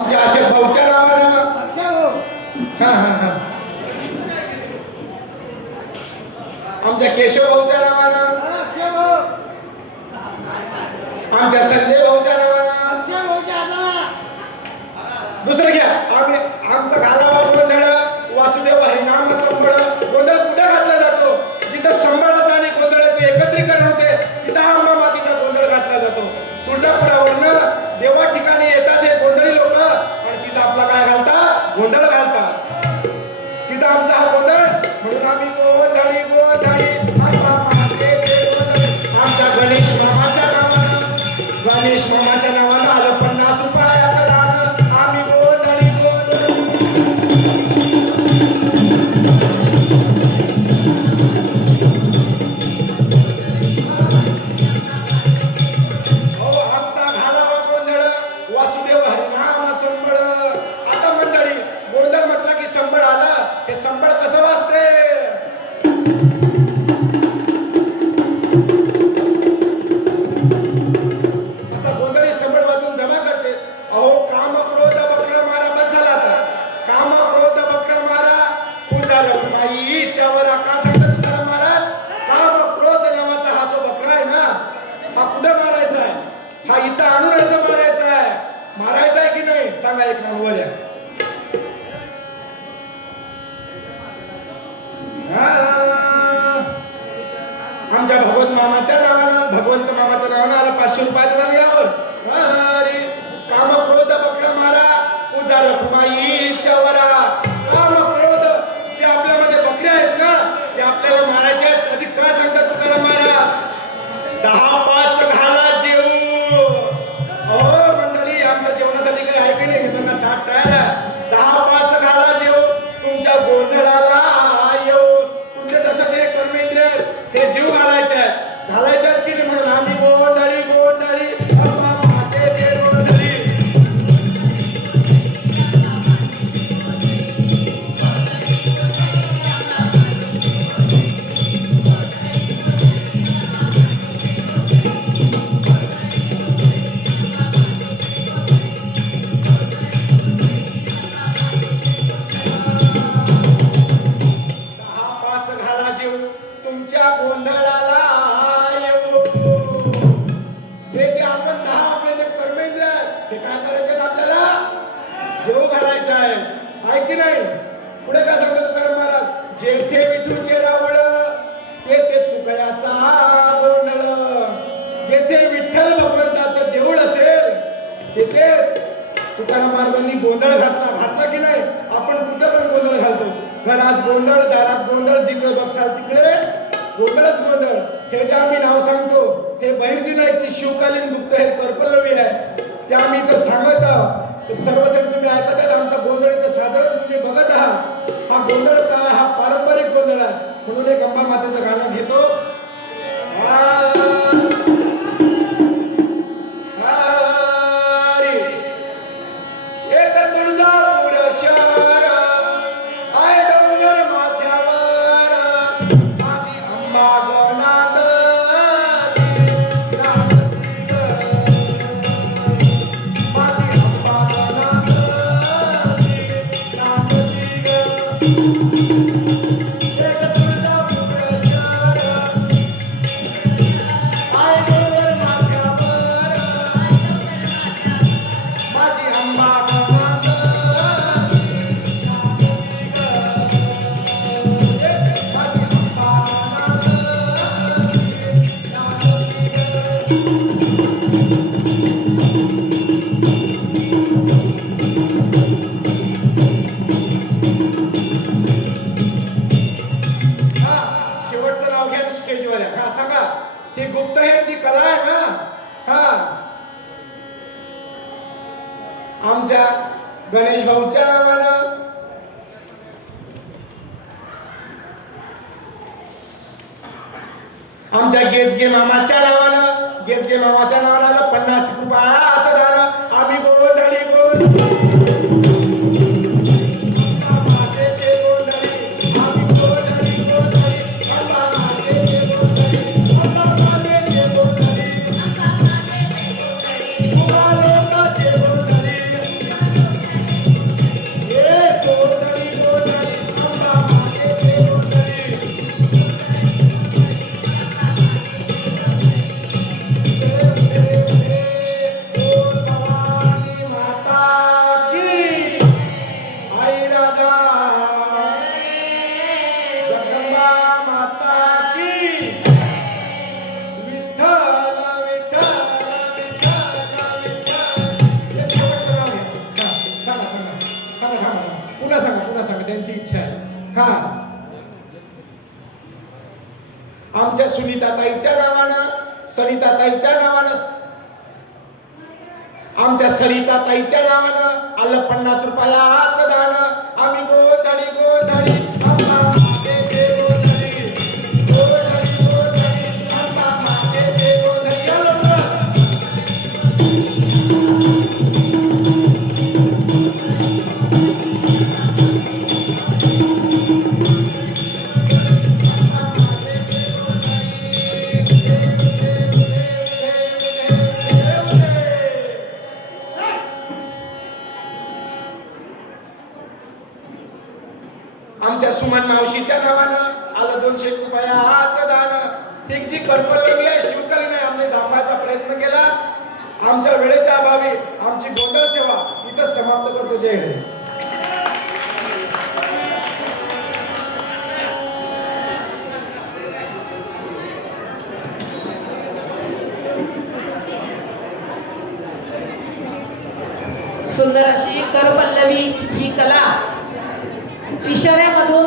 आमच्या अशोक भाऊच्या नावानं आमच्या केशव भाऊच्या नावानं आमच्या संजय भाऊच्या नावानं दुसरं घ्या आम्ही आमचा घालावा गोंधळ वासुदेव हरिनाम संबळ गोंधळ कुठे घातला जातो जिथं संबळाचं आणि गोंधळाचं एकत्रीकरण होते तिथं आंबा मातीचा गोंधळ घातला जातो. तुळजापुरावरनं देवा ठिकाणी येतात हे गोंधळी लोक आणि तिथं आपला काय घालतात गोंधळ घालतात. तिथं आमचा हा गोंधळ म्हणून आम्ही गोंधळी गोंधळी आमच्या गणेश मामाच्या नावानं आलं 50 रुपयाचं दान. आम्ही गोंधळी आमचा घालावा गोंधळ वासुदेव हरिनाम संबळ. आता मंडळी गोंधळ म्हटलं की संबळ आलं. हे संबळ कसं वाजते असा गोंधळी संबळ वाजून जमा करते. अहो काम क्रोध बकरा मारा बस झाला. आता काम क्रोध बकरा मारा पूजा रखमाईच्या वर का सांगतात तुकाराम महाराज. काम क्रोध नावाचा हा जो बकरा आहे ना हा कुठे मारायचा आहे. हा इथं आणून असं मारायचा आहे. मारायचा आहे की नाही सांगा एक नावावर या. आमच्या भगवंत मामाच्या नावानं आलं 500 रुपयाचं झालं यावर. अरे काम क्रोध बकरा मारा पूजा रखमाईच्या वरा. काम क्रोध जे आपल्यामध्ये बकरे आहेत ना ते आपल्याला मारायचे आहेत. अधिक काय सांगतात तुकाराम महाराज. 10-5 घाला जेव. अहो मंडळी आमच्या जेवणासाठी काही आहे की नाही बघा ताट तयार आहे. 10-5 घाला जेव तुमच्या गोंधळाला येऊ. तुमचे तसंच हे कर्मेंद्रिय हे जीव घालायचे आहेत की नाही म्हणून आम्ही गोंधळी गोंधळी अंबा माते ते गोंधळी. तुमच्या गोंधळाला येऊ. हे जे आपण 10 आपले जे कर्मेंद्र हे काय करायचे आपल्याला जेव घालायचे आहे की नाही. पुढे काय सांगतो तुकाराम महाराज. जेथे विठूचे रावळ तेथे तुकयाचा गोंधळ. जेथे विठ्ठल भगवंताचं देऊळ असेल तेथेच तुकाराम महाराजांनी गोंधळ घातला की नाही. आपण कुठं पण गोंधळ घालतो. घरात गोंधळ दारात गोंधळ जिकडे बघसाल तिकडे गोंधळच गोंधळ. हे जे आम्ही नाव सांगतो हे बहिर्जी नाईकची शिवकालीन गुप्त हे कर्पल्लवी आहे ते आम्ही इथं सांगत आहोत. सर्वजण तुम्ही ऐकत आहेत. आमचा गोंधळ इथं साधारण तुम्ही बघत आहात. हा गोंधळ काय हा पारंपरिक गोंधळ आहे. म्हणून एक अंबा मातेचं गाणं घेतो. ही गुप्तहेरची कला आहे ना. आमच्या गणेश भाऊच्या नावानं आमच्या गेसगे मामाच्या नावानं 50 रुपयाचं दान. आम्ही गोंधळी गोंधळी हा आमच्या सुनीताताईच्या नावानं, सरिताताईच्या नावानं, आमच्या सरिताताईच्या नावानं आलं 50 रुपयाचं दान. आम्ही गोधडी गोधडी आम्हा मागे ते गोधडी, गोधडी गोधडी आम्हा मागे ते गोधडी. आलं बघा. आमच्या सुमन मावशीच्या नावानं आलं 200 रुपयाचं दान. एक जी कर्पल्लवी आहे शिवकलीने आम्ही दाखवायचा प्रयत्न केला. आमच्या वेळेच्या अभावी आमची गोंधळ सेवा इथं समाप्त करतो. जय हिंद. सुंदर अशी करपल्लवी ही कला इशाऱ्यामधून